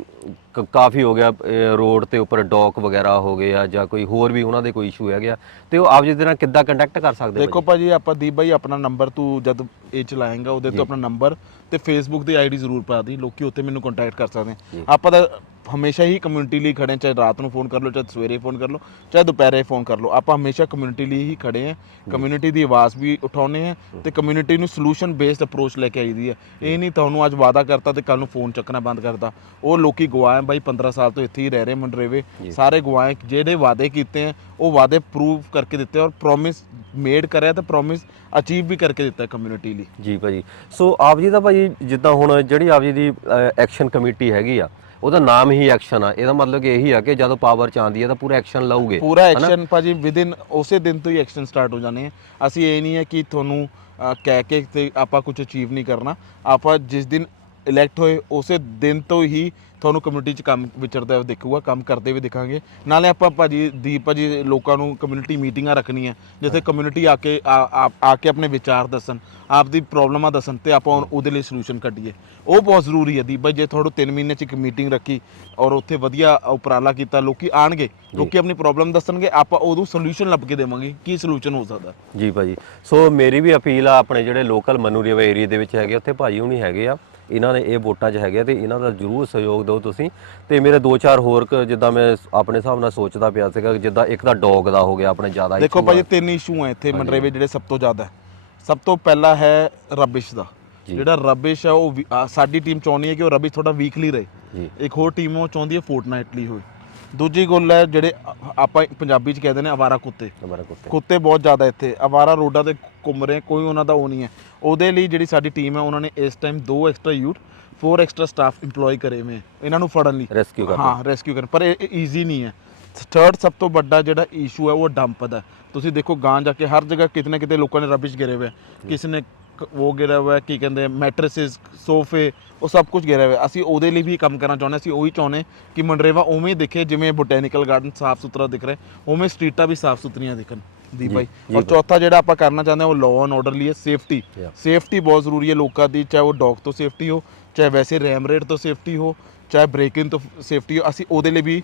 ਕ- ਕਾਫੀ ਹੋ ਗਿਆ ਰੋਡ ਤੇ ਉੱਪਰ ਡੌਕ ਵਗੈਰਾ ਹੋ ਗਏ ਆ ਜਾਂ ਕੋਈ ਹੋਰ ਵੀ ਉਹਨਾਂ ਦੇ ਕੋਈ ਇਸ਼ੂ ਹੈਗੇ ਆ ਤੇ ਉਹ ਆਪ ਜੀ ਦੇ ਨਾਲ ਕਿੱਦਾਂ ਕੰਟੈਕਟ ਕਰ ਸਕਦੇ ਦੇਖੋ ਭਾਜੀ? ਆਪਾਂ ਦੀਪ ਭਾਈ ਆਪਣਾ ਨੰਬਰ ਤੂੰ ਜਦ ਇਹ ਚਲਾਏਗਾ ਉਹਦੇ ਤੋਂ ਆਪਣਾ ਨੰਬਰ ਤੇ ਫੇਸਬੁੱਕ ਦੀ ਆਈਡੀ ਜ਼ਰੂਰ ਪਾ ਦੀ ਲੋਕੀ ਉੱਥੇ ਮੈਨੂੰ ਕੰਟੈਕਟ ਕਰ ਸਕਦੇ ਆ। ਆਪਾਂ ਤਾਂ ਹਮੇਸ਼ਾ ਹੀ ਕਮਿਊਨਿਟੀ ਲਈ ਖੜੇ ਹਾਂ ਚਾਹੇ ਰਾਤ ਨੂੰ ਫੋਨ ਕਰ ਲਓ ਚਾਹੇ ਸਵੇਰੇ ਫੋਨ ਕਰ ਲਓ ਚਾਹੇ ਦੁਪਹਿਰੇ ਫੋਨ ਕਰ ਲਓ। ਆਪਾਂ ਹਮੇਸ਼ਾ ਕਮਿਊਨਿਟੀ ਲਈ ਹੀ ਖੜੇ ਹਾਂ। ਕਮਿਊਨਿਟੀ ਦੀ ਆਵਾਜ਼ ਵੀ ਉਠਾਉਨੇ ਆ ਤੇ ਕਮਿਊਨਿਟੀ ਨੂੰ ਸੋਲੂਸ਼ਨ ਬੇਸਡ ਅਪਰੋਚ ਲੈ ਕੇ ਆਈਦੀ ਹੈ। ਇਹ ਨਹੀਂ ਤੁਹਾਨੂੰ ਅੱਜ ਵਾਅਦਾ ਕਰਤਾ ਤੇ ਕੱਲ ਨੂੰ ਫੋਨ ਚੱਕਣਾ ਬੰਦ ਕਰਤਾ। ਉਹ ਲੋਕੀ ਗਵਾਏ ਬਾਈ 15 ਸਾਲ ਤੋਂ ਇੱਥੇ ਹੀ ਰਹਿ ਰਹੇ ਮੰਡਰੇਵੇ। ਸਾਰੇ ਗਵਾਏ ਜਿਹੜੇ ਵਾਅਦੇ ਕੀਤੇ ਆ ਉਹ ਵਾਅਦੇ ਪ੍ਰੂਵ ਕਰਕੇ ਦਿੱਤੇ ਔਰ ਪ੍ਰੋਮਿਸ ਮੇਡ ਕਰਿਆ ਤੇ ਪ੍ਰੋਮਿਸ ਅਚੀਵ ਵੀ ਕਰਕੇ ਦਿੱਤਾ ਕਮਿਊਨਿਟੀ ਲਈ। ਜੀ ਭਾਜੀ। ਸੋ ਆਪ ਜੀ ਦਾ ਭਾਜੀ ਜਿੱਦਾਂ ਹੁਣ ਜਿਹੜੀ ਆਪ ਜੀ ਦੀ ਐਕਸ਼ਨ ਕਮੇਟੀ ਹੈਗੀ ਆ ਉਹਦਾ ਨਾਮ ਹੀ ਐਕਸ਼ਨ ਆ। ਇਹਦਾ ਮਤਲਬ ਕਿ ਇਹੀ ਆ ਕਿ ਜਦੋਂ ਪਾਵਰ ਚ ਆਉਂਦੀ ਹੈ ਤਾਂ ਪੂਰਾ ਐਕਸ਼ਨ ਲਊਗੇ। ਪੂਰਾ ਐਕਸ਼ਨ ਭਾਜੀ ਵਿਦਿਨ ਉਸੇ ਦਿਨ ਤੋਂ ਹੀ ਐਕਸ਼ਨ ਸਟਾਰਟ ਹੋ ਜਾਣੇ ਆ। ਅਸੀਂ ਇਹ ਨਹੀਂ ਹੈ ਕਿ ਤੁਹਾਨੂੰ ਕਹਿ ਕੇ ਤੇ ਆਪਾਂ ਕੁਝ ਅਚੀਵ ਨਹੀਂ ਕਰਨਾ। ਆਪਾਂ ਜਿਸ ਦਿਨ ਇਲੈਕਟ ਹੋਏ ਉਸੇ ਦਿਨ ਤੋਂ ਹੀ ਤੁਹਾਨੂੰ ਕਮਿਊਨਿਟੀ 'ਚ ਕੰਮ ਵਿਚਰਦਾ ਹੋਇਆ ਦਿਖੂਗਾ ਕੰਮ ਕਰਦੇ ਵੀ ਦਿਖਾਂਗੇ। ਨਾਲੇ ਆਪਾਂ ਭਾਜੀ ਦੀਪ ਭਾਜੀ ਲੋਕਾਂ ਨੂੰ ਕਮਿਊਨਿਟੀ ਮੀਟਿੰਗਾਂ ਰੱਖਣੀਆਂ ਜਿੱਥੇ ਕਮਿਊਨਿਟੀ ਆ ਕੇ ਆ ਆ- ਆ ਕੇ ਆਪਣੇ ਵਿਚਾਰ ਦੱਸਣ ਆਪਦੀ ਪ੍ਰੋਬਲਮਾਂ ਦੱਸਣ ਤੇ ਆਪਾਂ ਉਹ- ਉਹਦੇ ਲਈ ਸੋਲੂਸ਼ਨ ਕੱਢੀਏ। ਉਹ ਬਹੁਤ ਜ਼ਰੂਰੀ ਹੈ ਦੀਪ ਭਾਈ ਜੇ ਤੁਹਾਨੂੰ 3 ਮਹੀਨੇ 'ਚ ਇੱਕ ਮੀਟਿੰਗ ਰੱਖੀ ਔਰ ਉੱਥੇ ਵਧੀਆ ਉਪਰਾਲਾ ਕੀਤਾ ਲੋਕੀ ਆਣਗੇ ਲੋਕੀ ਆਪਣੀ ਪ੍ਰੋਬਲਮ ਦੱਸਣਗੇ ਆਪਾਂ ਉਦੋਂ ਸੋਲੂਸ਼ਨ ਲੱਭ ਕੇ ਦੇਵਾਂਗੇ ਕੀ ਸੋਲੂਸ਼ਨ ਹੋ ਸਕਦਾ? ਜੀ ਭਾਜੀ ਸੋ ਮੇਰੀ ਵੀ ਅਪੀਲ ਆ ਆਪਣੇ ਜਿਹੜੇ ਲੋਕਲ ਮਨੂਰੀਵਾ ਏਰੀਆ ਦੇ ਵਿੱਚ ਹੈਗੇ ਉੱਥੇ ਭਾਜੀ ਹੁਣੀ ਹੈਗੇ ਆ। ਇਹਨਾਂ ਨੇ ਇਹ ਵੋਟਾਂ 'ਚ ਹੈਗੇ ਆ ਤੇ ਇਹਨਾਂ ਦਾ ਜਰੂਰ ਸਹਿਯੋਗ ਦਿਓ ਤੁਸੀਂ ਤੇ ਮੇਰੇ ਦੋ ਚਾਰ ਹੋਰ ਕ- ਜਿੱਦਾਂ ਮੈਂ ਆਪਣੇ ਹਿਸਾਬ ਨਾਲ ਸੋਚਦਾ ਪਿਆ ਸੀਗਾ ਜਿੱਦਾਂ ਇੱਕ ਤਾਂ ਡੌਗ ਦਾ ਹੋ ਗਿਆ ਆਪਣੇ ਜ਼ਿਆਦਾ ਦੇਖੋ ਆ। ਭਾਜੀ ਤਿੰਨ ਇਸ਼ੂ ਹੈ ਇੱਥੇ ਮੰਡਰੇਵੇ ਜਿਹੜੇ ਸਭ ਤੋਂ ਜ਼ਿਆਦਾ। ਸਭ ਤੋਂ ਪਹਿਲਾ ਹੈ ਰਬਿਸ਼ ਦਾ। ਜਿਹੜਾ ਰਬਿਸ਼ ਹੈ ਉਹ ਆ, ਸਾਡੀ ਟੀਮ ਚਾਹੁੰਦੀ ਹੈ ਕਿ ਉਹ ਰਬਿਸ਼ ਥੋੜਾ ਵੀਕਲੀ ਰਹੇ ਇੱਕ ਹੋਰ ਟੀਮ ਉਹ ਚਾਹੁੰਦੀ ਹੈ ਫੋਰਟਨਾਈਟਲੀ ਹੋਏ ਦੂਜੀ ਗੱਲ ਹੈ ਜਿਹੜੇ ਆਪਾਂ ਪੰਜਾਬੀ ਚ ਕਹਿੰਦੇ ਨੇ ਆਵਾਰਾ ਕੁੱਤੇ। ਨੰਬਰ ਕੁੱਤੇ। ਕੁੱਤੇ ਬਹੁਤ ਜ਼ਿਆਦਾ ਇੱਥੇ। ਆਵਾਰਾ ਰੋਡਾਂ ਤੇ ਘੁੰਮ ਰਹੇ ਕੋਈ ਉਹਨਾਂ ਦਾ ਉਹ ਨਹੀਂ ਹੈ। ਉਹਦੇ ਲਈ ਜਿਹੜੀ ਸਾਡੀ ਟੀਮ ਹੈ ਉਹਨਾਂ ਨੇ ਇਸ ਟਾਈਮ ਦੋ extra youth four extra staff employ ਕਰੇ ਹੋਏ ਹੈ ਇਹਨਾਂ ਨੂੰ ਫੜਨ ਲਈ। ਰੈਸਕਿਊ ਕਰਦੇ ਹਾਂ ਰੈਸਕਿਊ ਕਰਨ। ਪਰ ਇਹ ਈਜ਼ੀ ਨਹੀਂ ਹੈ। ਥਰਡ ਸਭ ਤੋਂ ਵੱਡਾ ਜਿਹੜਾ ਇਸ਼ੂ ਹੈ ਉਹ ਡੰਪ ਦਾ ਤੁਸੀਂ ਦੇਖੋ ਗਾਂ ਜਾ ਕੇ ਹਰ ਜਗ੍ਹਾ ਕਿਤੇ ਨਾ ਕਿਤੇ ਲੋਕਾਂ ਨੇ ਰਬਿਸ਼ ਗਿਰੇ ਹੋਏ ਹੈ। ਕਿਸੇ ਨੇ ਉਹ ਗਿਰਿਆ ਹੋਇਆ ਕੀ ਕਹਿੰਦੇ ਮੈਟਰੈਸਸ ਸੋਫੇ ਉਹ ਸਭ ਕੁਝ ਗਿਰਿਆ ਹੋਇਆ। ਅਸੀਂ ਉਹਦੇ ਲਈ ਵੀ ਕੰਮ ਕਰਨਾ ਚਾਹੁੰਦੇ। ਅਸੀਂ ਉਹੀ ਚਾਹੁੰਦੇ ਕਿ ਮੰਡਰੇਵਾ ਉਵੇਂ ਹੀ ਦਿਖੇ ਜਿਵੇਂ ਬੋਟੈਨੀਕਲ ਗਾਰਡਨ ਸਾਫ਼ ਸੁਥਰਾ ਦਿਖ ਰਿਹਾ ਉਵੇਂ ਸਟਰੀਟਾਂ ਵੀ ਸਾਫ਼ ਸੁਥਰੀਆਂ ਦਿਖਣ ਦੀ ਭਾਈ ਔਰ। ਚੌਥਾ ਜਿਹੜਾ ਆਪਾਂ ਕਰਨਾ ਚਾਹੁੰਦੇ ਹਾਂ ਉਹ ਲਾਅ ਐਂਡ ਆਰਡਰ ਲਈ ਹੈ ਸੇਫਟੀ. ਸੇਫਟੀ ਬਹੁਤ ਜ਼ਰੂਰੀ ਹੈ ਲੋਕਾਂ ਦੀ ਚਾਹੇ ਉਹ ਡੌਗ ਤੋਂ ਸੇਫਟੀ ਹੋ ਚਾਹੇ ਵੈਸੇ ਰੈਮ ਰੇਟ ਤੋਂ ਸੇਫਟੀ ਹੋ ਚਾਹੇ ਬ੍ਰੇਕ ਇਨ ਤੋਂ ਸੇਫਟੀ ਹੋ ਅਸੀਂ ਉਹਦੇ ਲਈ ਵੀ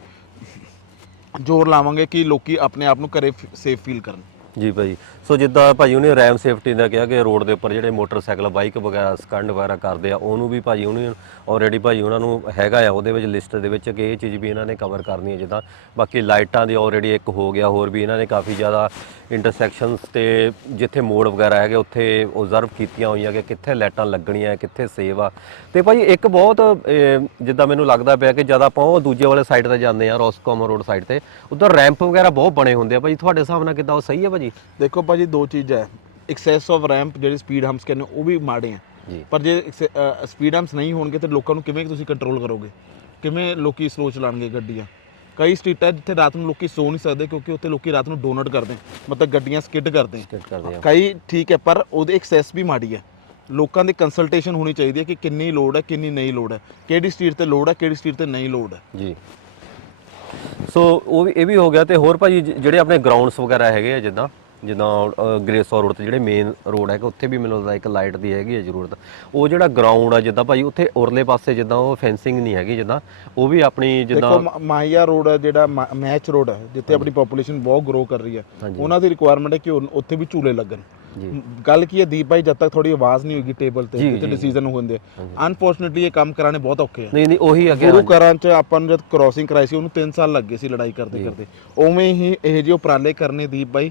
ਜ਼ੋਰ ਲਾਵਾਂਗੇ ਕਿ ਲੋਕੀ ਆਪਣੇ ਆਪ ਨੂੰ ਘਰੇ ਸੇਫ ਫੀਲ ਕਰਨ ਜੀ ਭਾਜੀ ਸੋ ਜਿੱਦਾਂ ਭਾਜੀ ਉਹਨੇ ਰੈਮ ਸੇਫਟੀ ਦਾ ਕਿਹਾ ਕਿ ਰੋਡ ਦੇ ਉੱਪਰ ਜਿਹੜੇ ਮੋਟਰਸਾਈਕਲ ਬਾਈਕ ਵਗੈਰਾ ਸਕੰਡ ਵਗੈਰਾ ਕਰਦੇ ਆ, ਉਹਨੂੰ ਵੀ ਭਾਜੀ ਉਹਨੇ ਆਲਰੇਡੀ ਭਾਜੀ ਉਹਨਾਂ ਨੂੰ ਹੈਗਾ ਆ, ਉਹਦੇ ਵਿੱਚ ਲਿਸਟ ਦੇ ਵਿੱਚ ਕਿ ਇਹ ਚੀਜ਼ ਵੀ ਇਹਨਾਂ ਨੇ ਕਵਰ ਕਰਨੀ ਹੈ ਜਿੱਦਾਂ। ਬਾਕੀ ਲਾਈਟਾਂ ਦੀ ਆਲਰੇਡੀ ਇੱਕ ਹੋ ਗਿਆ, ਹੋਰ ਵੀ ਇਹਨਾਂ ਨੇ ਕਾਫੀ ਜ਼ਿਆਦਾ ਇੰਟਰਸੈਕਸ਼ਨਸ ਤੇ ਜਿੱਥੇ ਮੋੜ ਵਗੈਰਾ ਹੈਗੇ, ਉੱਥੇ ਓਬਜ਼ਰਵ ਕੀਤੀਆਂ ਹੋਈਆਂ ਕਿ ਕਿੱਥੇ ਲਾਈਟਾਂ ਲੱਗਣੀਆਂ, ਕਿੱਥੇ ਸੇਵ ਆ। ਤੇ ਭਾਜੀ ਇੱਕ ਬਹੁਤ ਜਿੱਦਾਂ ਮੈਨੂੰ ਲੱਗਦਾ ਪਿਆ ਕਿ ਜਦ ਆਪਾਂ ਉਹ ਦੂਜੇ ਵਾਲੇ ਸਾਈਡ ਤੇ ਜਾਂਦੇ ਆ ਰੋਸਕੋਮ ਰੋਡ ਸਾਈਡ ਤੇ, ਉਧਰ ਰੈਂਪ ਵਗੈਰਾ ਬਹੁਤ ਬਣੇ ਹੁੰਦੇ ਆ। ਭਾਜੀ ਤੁਹਾਡੇ ਹਿਸਾਬ ਨਾਲ ਕਿੱਦਾਂ, ਉਹ ਸਹੀ ਹੈ ਭਾਜੀ ਦੇਖੋ ਭਾਜੀ ਦੋ ਚੀਜ਼ਾਂ ਹੈ। ਐਕਸੈਸ ਆਫ ਰੈਂਪ ਜਿਹੜੇ ਸਪੀਡ ਹੰਪਸ ਕਹਿੰਦੇ ਉਹ ਵੀ ਮਾੜੇ ਆ ਜੀ। ਪਰ ਜੇ ਸਪੀਡ ਹੰਪਸ ਨਹੀਂ ਹੋਣਗੇ ਤੇ ਲੋਕਾਂ ਨੂੰ ਕਿਵੇਂ ਤੁਸੀਂ ਕੰਟਰੋਲ ਕਰੋਗੇ? ਕਿਵੇਂ ਲੋਕੀ ਸਲੋ ਚਲਾਣਗੇ ਗੱਡੀਆਂ? ਕਈ ਸਟਰੀਟਾਂ ਜਿੱਥੇ ਰਾਤ ਨੂੰ ਲੋਕੀ ਸੋ ਨਹੀਂ ਸਕਦੇ ਕਿਉਂਕਿ ਉੱਥੇ ਲੋਕੀ ਰਾਤ ਨੂੰ ਡੋਨਟ ਕਰਦੇ ਮਤਲਬ ਗੱਡੀਆਂ ਸਕਿੱਡ ਕਰਦੇ ਕਈ ਠੀਕ ਹੈ ਪਰ ਉਹਦੇ ਐਕਸੈਸ ਵੀ ਮਾੜੀ ਹੈ। ਲੋਕਾਂ ਦੀ ਕੰਸਲਟੇਸ਼ਨ ਹੋਣੀ ਚਾਹੀਦੀ ਹੈ ਕਿ ਕਿੰਨੀ ਲੋਡ ਹੈ ਕਿੰਨੀ ਨਹੀਂ ਲੋਡ ਹੈ। ਕਿਹੜੀ ਸਟਰੀਟ ਤੇ ਲੋਡ ਹੈ ਕਿਹੜੀ ਸਟਰੀਟ ਤੇ ਨਹੀਂ ਲੋਡ ਹੈ। ਜੀ। ਸੋ ਉਹ ਵੀ ਇਹ ਵੀ ਹੋ ਗਿਆ ਤੇ ਹੋਰ ਭਾਜੀ ਜ- ਜਿਹੜੇ ਆਪਣੇ ਗਰਾਊਂਡਸ ਵਗੈਰਾ ਹੈਗੇ ਆ ਜਿੱਦਾਂ ਜਿੱਦਾਂ ਗ੍ਰੇਸੌਰ ਰੋਡ ਤੇ ਜਿਹੜੇ ਮੇਨ ਰੋਡ ਹੈਗਾ ਉੱਥੇ ਵੀ ਮੈਨੂੰ ਲੱਗਦਾ ਇੱਕ ਲਾਈਟ ਦੀ ਹੈਗੀ ਹੈ ਜ਼ਰੂਰਤ। ਉਹ ਜਿਹੜਾ ਗਰਾਊਂਡ ਆ ਜਿੱਦਾਂ ਭਾਜੀ ਉੱਥੇ ਉਰਲੇ ਪਾਸੇ ਜਿੱਦਾਂ ਉਹ ਫੈਂਸਿੰਗ ਨਹੀਂ ਹੈਗੀ ਜਿੱਦਾਂ ਉਹ ਵੀ ਆਪਣੀ ਜਿੱਦਾਂ ਦੇਖੋ ਮ- ਮਾਹੀਆ ਰੋਡ ਹੈ ਜਿਹੜਾ ਮੈਚ ਰੋਡ ਹੈ ਜਿੱਥੇ ਆਪਣੀ ਪੋਪੂਲੇਸ਼ਨ ਬਹੁਤ ਗਰੋ ਕਰ ਰਹੀ ਹੈ। ਉਹਨਾਂ ਦੀ ਰਿਕੁਆਇਰਮੈਂਟ ਹੈ ਕਿ ਉਨ- ਉੱਥੇ ਵੀ ਝੂਲੇ ਲੱਗਣ। ਗੱਲ ਕੀ ਹੈ ਦੀਪ ਭਾਈ ਜਦ ਤੱਕ ਥੋੜੀ ਆਵਾਜ਼ ਨਹੀਂ ਹੋਗੀ ਟੇਬਲ ਤੇ ਜੀ, ਡਿਸੀਜਨ ਹੁੰਦੇ ਅਨਫੋਰਚੂਨੇਟਲੀ ਇਹ ਕੰਮ ਕਰਾਣੇ ਬਹੁਤ ਔਖੇ ਆ। ਨਹੀਂ ਨਹੀਂ ਉਹੀ ਅੱਗੇ ਗੁਰੂ। ਘਰਾਂ ਚ ਆਪਾਂ ਨੂੰ ਜਦ ਕ੍ਰਾਸਿੰਗ ਕਰਾਈ ਸੀ ਉਹਨੂੰ 3 ਸਾਲ ਲੱਗੇ ਸੀ ਲੜਾਈ ਕਰਦੇ ਕਰਦੇ। ਉਵੇਂ ਹੀ ਇਹ ਜਿਹੇ ਉਪਰਾਲੇ ਕਰਨੇ ਦੀਪ ਭਾਈ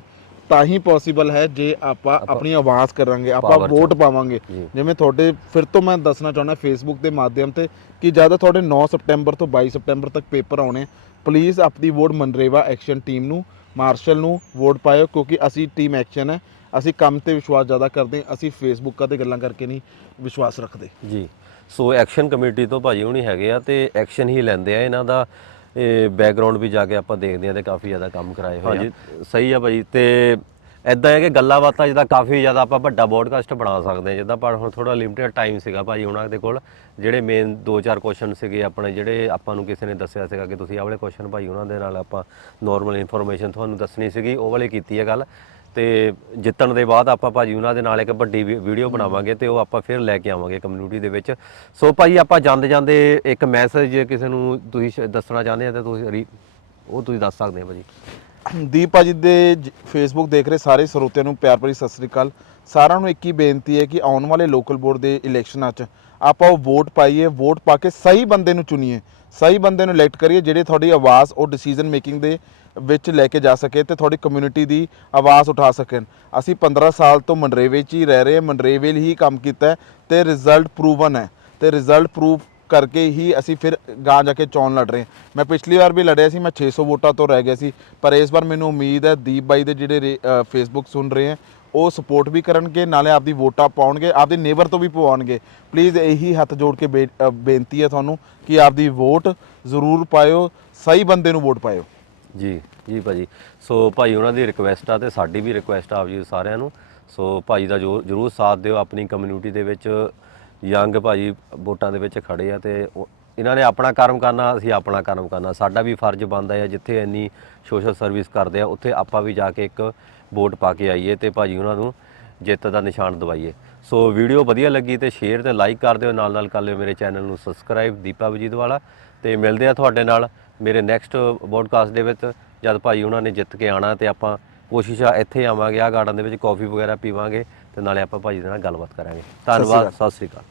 ਤਾਂ ਹੀ ਪੋਸੀਬਲ ਹੈ ਜੇ ਆਪਾਂ ਆਪਣੀ ਆਵਾਜ਼ ਕਰਾਂਗੇ ਆਪਾਂ। ਵੋਟ ਪਾਵਾਂਗੇ। ਜਿਵੇਂ ਤੁਹਾਡੇ ਫਿਰ ਤੋਂ ਮੈਂ ਦੱਸਣਾ ਚਾਹੁੰਦਾ ਫੇਸਬੁੱਕ ਦੇ ਮਾਧਿਅਮ ਤੇ ਕਿ ਜਦ ਤੁਹਾਡੇ 9 ਸਪਟੈਂਬਰ ਤੋਂ 22 ਸਪਟੈਂਬਰ ਤੱਕ ਪੇਪਰ ਆਉਣੇ ਪਲੀਜ਼ ਆਪਣੀ ਵੋਟ ਮਨਰੇਵਾ ਐਕਸ਼ਨ ਟੀਮ ਨੂੰ ਮਾਰਸ਼ਲ ਨੂੰ ਵੋਟ ਪਾਇਓ ਕਿਉਂਕਿ ਅਸੀਂ ਟੀਮ ਐਕਸ਼ਨ ਹੈ। ਅਸੀਂ ਕੰਮ ਤੇ ਵਿਸ਼ਵਾਸ ਜ਼ਿਆਦਾ ਕਰਦੇ ਹਾਂ ਅਸੀਂ ਫੇਸਬੁੱਕਾਂ ਤੇ ਗੱਲਾਂ ਕਰਕੇ ਨਹੀਂ ਵਿਸ਼ਵਾਸ ਰੱਖਦੇ। ਜੀ ਸੋ ਐਕਸ਼ਨ ਕਮੇਟੀ ਤੋਂ ਭਾਜੀ ਹੁਣੀ ਹੈਗੇ ਆ ਤੇ ਐਕਸ਼ਨ ਹੀ ਲੈਂਦੇ ਆ ਇਹਨਾਂ ਦਾ। ਇਹ ਬੈਕਗ੍ਰਾਉਂਡ ਵੀ ਜਾ ਕੇ ਆਪਾਂ ਦੇਖਦੇ ਆ ਤੇ ਕਾਫੀ ਜ਼ਿਆਦਾ ਕੰਮ ਕਰਾਏ ਹੋਏ ਆ। ਸਹੀ ਆ ਭਾਜੀ ਤੇ ਐਦਾਂ ਹੈ ਕਿ ਗੱਲਾਂ ਬਾਤਾਂ ਜਿੱਦਾਂ ਕਾਫੀ ਜ਼ਿਆਦਾ ਆਪਾਂ ਵੱਡਾ ਬੋਡਕਾਸਟ ਬਣਾ ਸਕਦੇ ਹਾਂ ਜਿੱਦਾਂ ਪਰ ਹੁਣ ਥੋੜਾ ਲਿਮਟਿਡ ਟਾਈਮ ਸੀਗਾ ਭਾਜੀ ਉਹਨਾਂ ਦੇ ਕੋਲ ਜਿਹੜੇ ਮੇਨ 2-4 ਕੁਐਸਚਨ ਸੀਗੇ ਆਪਣੇ ਜਿਹੜੇ ਆਪਾਂ ਨੂੰ ਕਿਸੇ ਨੇ ਦੱਸਿਆ ਸੀਗਾ ਕਿ ਤੁਸੀਂ ਆਹ ਵਾਲੇ ਕੁਐਸਚਨ ਭਾਈ ਉਹਨਾਂ ਦੇ ਨਾਲ ਆਪਾਂ ਨਾਰਮਲ ਇਨਫੋਰਮੇਸ਼ਨ ਤੁਹਾਨੂੰ ਦੱਸਣੀ ਸੀਗੀ ਉਹ ਵਾਲੇ ਕੀਤੀ ਹੈ ਗੱਲ। ਤੇ ਜਿੱਤਣ ਦੇ ਬਾਅਦ ਆਪਾਂ ਭਾਜੀ ਉਹਨਾਂ ਦੇ ਨਾਲ ਇੱਕ ਵੱਡੀ ਵੀਡੀਓ ਬਣਾਵਾਂਗੇ ਤੇ ਉਹ ਆਪਾਂ ਫਿਰ ਲੈ ਕੇ ਆਵਾਂਗੇ ਕਮਿਊਨਿਟੀ ਦੇ ਵਿੱਚ। ਸੋ ਭਾਜੀ ਆਪਾਂ ਜਾਂਦੇ ਜਾਂਦੇ ਇੱਕ ਮੈਸੇਜ ਕਿਸੇ ਨੂੰ ਤੁਸੀਂ ਦੱਸਣਾ ਚਾਹੁੰਦੇ ਆ ਤਾਂ ਤੁਸੀਂ ਉਹ ਤੁਸੀਂ ਦੱਸ ਸਕਦੇ ਆ ਭਾਜੀ। ਦੀਪ ਭਾਜੀ ਦੇ ਫੇਸਬੁੱਕ ਦੇਖ ਰਹੇ ਸਾਰੇ ਸਰੋਤਿਆਂ ਨੂੰ ਪਿਆਰ ਭਰੀ ਸਤਿ ਸ੍ਰੀ ਅਕਾਲ। ਸਾਰਿਆਂ ਨੂੰ ਇੱਕ ਹੀ ਬੇਨਤੀ ਹੈ ਕਿ ਆਉਣ ਵਾਲੇ ਲੋਕਲ ਬੋਰਡ ਦੇ ਇਲੈਕਸ਼ਨਾਂ 'ਚ ਆਪਾਂ ਉਹ ਵੋਟ ਪਾਈਏ ਵੋਟ ਪਾ ਕੇ ਸਹੀ ਬੰਦੇ ਨੂੰ ਚੁਣੀਏ। ਸਹੀ ਬੰਦੇ ਨੂੰ ਇਲੈਕਟ ਕਰੀਏ ਜਿਹੜੇ ਤੁਹਾਡੀ ਆਵਾਜ਼ ਉਹ ਡਿਸੀਜਨ ਮੇਕਿੰਗ ਦੇ ਵਿੱਚ ਲੈ ਕੇ ਜਾ ਸਕੇ ਤੇ ਤੁਹਾਡੀ ਕਮਿਊਨਿਟੀ ਦੀ ਆਵਾਜ਼ ਉਠਾ ਸਕਣ। ਅਸੀਂ 15 ਸਾਲ ਤੋਂ ਮੰਡਰੇਵੇ 'ਚ ਹੀ ਰਹਿ ਰਹੇ ਹਾਂ ਮੰਡਰੇਵੇ ਲਈ ਹੀ ਕੰਮ ਕੀਤਾ ਹੈ ਤੇ ਰਿਜ਼ਲਟ ਪ੍ਰੂਵਨ ਹੈ। ਤੇ ਰਿਜ਼ਲਟ ਪ੍ਰੂਫ ਕਰਕੇ ਹੀ ਅਸੀਂ ਫਿਰ ਗਾਂ ਜਾ ਕੇ ਚੋਣ ਲੜ ਰਹੇ ਹਾਂ। ਮੈਂ ਪਿਛਲੀ ਵਾਰ ਵੀ ਲੜਿਆ ਸੀ, ਮੈਂ 600 ਵੋਟਾਂ ਤੋਂ ਰਹਿ ਗਿਆ ਸੀ, ਪਰ ਇਸ ਵਾਰ ਮੈਨੂੰ ਉਮੀਦ ਹੈ ਦੀਪ ਬਾਈ ਦੇ ਜਿਹੜੇ ਫੇਸਬੁੱਕ ਸੁਣ ਰਹੇ ਹੈ, ਉਹ ਸਪੋਰਟ ਵੀ ਕਰਨਗੇ, ਨਾਲੇ ਆਪਦੀ ਵੋਟਾਂ ਪਾਉਣਗੇ, ਆਪਦੇ ਨੇਬਰ ਤੋਂ ਵੀ ਪਵਾਉਣਗੇ। ਪਲੀਜ਼ ਇਹੀ ਹੱਥ ਜੋੜ ਕੇ ਬੇ- ਬੇਨਤੀ ਹੈ ਤੁਹਾਨੂੰ ਕਿ ਆਪਦੀ ਵੋਟ ਜ਼ਰੂਰ ਪਾਇਓ, ਸਹੀ ਬੰਦੇ ਨੂੰ ਵੋਟ ਪਾਇਓ। ਜੀ ਜੀ ਭਾਜੀ। ਸੋ ਭਾਈ ਉਹਨਾਂ ਦੀ ਰਿਕੁਐਸਟ ਆ ਤੇ ਸਾਡੀ ਵੀ ਰਿਕੁਐਸਟ ਆ ਆਪ ਜੀ ਸਾਰਿਆਂ ਨੂੰ। ਸੋ ਭਾਈ ਦਾ ਜੋ ਜਰੂਰ ਸਾਥ ਦਿਓ ਆਪਣੀ ਕਮਿਊਨਿਟੀ ਦੇ ਵਿੱਚ। ਯੰਗ ਭਾਜੀ ਵੋਟਾਂ ਦੇ ਵਿੱਚ ਖੜੇ ਆ ਤੇ ਉਹ- ਇਹਨਾਂ ਨੇ ਆਪਣਾ ਕਰਮ ਕਰਨਾ, ਅਸੀਂ ਆਪਣਾ ਕਰਮ ਕਰਨਾ। ਸਾਡਾ ਵੀ ਫਰਜ਼ ਬਣਦਾ ਹੈ ਜਿੱਥੇ ਇੰਨੀ ਸੋਸ਼ਲ ਸਰਵਿਸ ਕਰਦੇ ਆ, ਉੱਥੇ ਆਪਾਂ ਵੀ ਜਾ ਕੇ ਇੱਕ ਵੋਟ ਪਾ ਕੇ ਆਈਏ ਤੇ ਭਾਜੀ ਉਹਨਾਂ ਨੂੰ ਜਿੱਤ ਦਾ ਨਿਸ਼ਾਨ ਦਵਾਈਏ। ਸੋ ਵੀਡੀਓ ਵਧੀਆ ਲੱਗੀ ਤੇ ਸ਼ੇਅਰ ਤੇ ਲਾਈਕ ਕਰ ਦਿਓ। ਨਾਲ ਨਾਲ ਕਰ ਲਿਓ ਮੇਰੇ ਚੈਨਲ ਨੂੰ ਸਬਸਕ੍ਰਾਈਬ ਦੀਪਾ ਵਜੀਦ ਵਾਲਾ ਤੇ ਮਿਲਦੇ ਆ ਤੁਹਾਡੇ ਨਾਲ। ਮੇਰੇ ਨੈਕਸਟ ਪੋਡਕਾਸਟ ਦੇ ਵਿੱਚ ਜਦ ਭਾਈ ਉਹਨਾਂ ਨੇ ਜਿੱਤ ਕੇ ਆਣਾ ਤੇ ਆਪਾਂ ਕੋਸ਼ਿਸ਼ ਆ ਇੱਥੇ ਆਵਾਂਗੇ ਆ ਗਾਰਡਨ ਦੇ ਵਿੱਚ ਕਾਫੀ ਵਗੈਰਾ ਪੀਵਾਂਗੇ ਤੇ ਨਾਲੇ ਆਪਾਂ ਭਾਜੀ ਦੇ ਨਾਲ ਗੱਲਬਾਤ ਕਰਾਂਗੇ। ਧੰਨਵਾਦ ਸਤਿ ਸ੍ਰੀ ਅਕਾਲ।